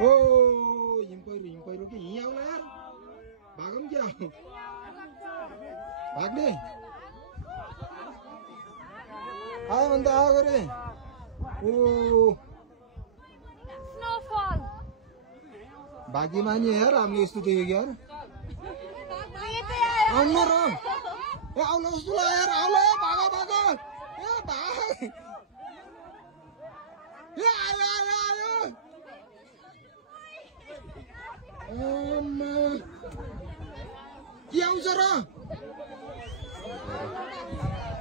ओ हिम पहिरो के यहीँ आउला यार भागौँ क्या भाग्ने आयो भने त आएको रे ओ भाग्यमानी यार हामीले यस्तो देखेको यार आउनु र ए आउनु जस्तो लाग्यो यार आउला भाग भाग ए भाग ए आयो आयो आयो के आउँछ र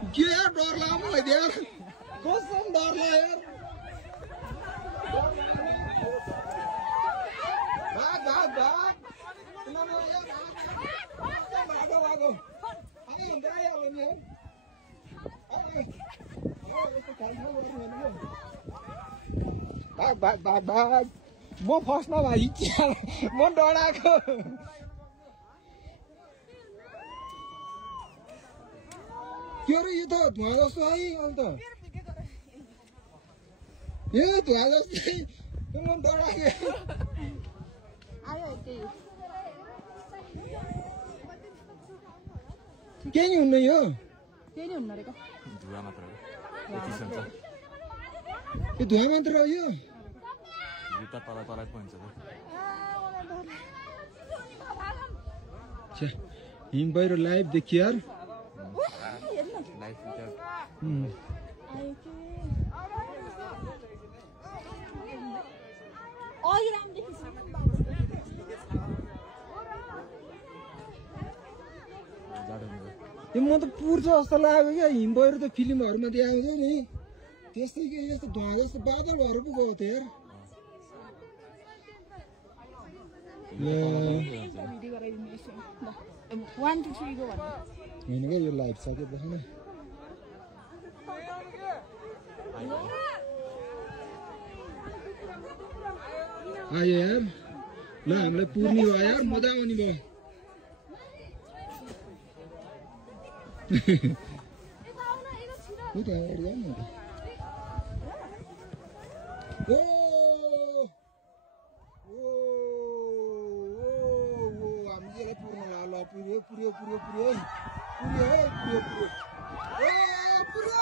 के यार डर लाग्यो मलाई यार कसम डर लाग्यो यार भाग भाग भाग भागो भागो आयो हुन्छ आइहाल्यो नि भाग भाग भाग भाग म फर्स्टमा भाइ म डराएको के अरे यो त धुवा जस्तो है अन्त ए धुवा जस्तै म डराएको केही नि हुन्न यो केही नि हुन्न रहेको धुवा मात्र हो यो धुवा मात्र हो यो जुत्ता तल तलै पन्छ हिम पहिरो लाइभ देखियो यार म त पुर्छ जस्तो लाग्यो क्या हिम पहिरो त फिल्महरूमा देखाउँछ नि त्यस्तै के यस्तो धुवा जस्तो बादल भएर पो गयो त यार होइन क्या यो लाइभ सक्यो देखाउन आयो यार ल हामीलाई पुर्नी भयो यार मजा आउने भयो हामीले पुर्न ल पुर्यो पुर्यो पुर्यो पुर्यो पुर्यो पुर्यो पुर्यो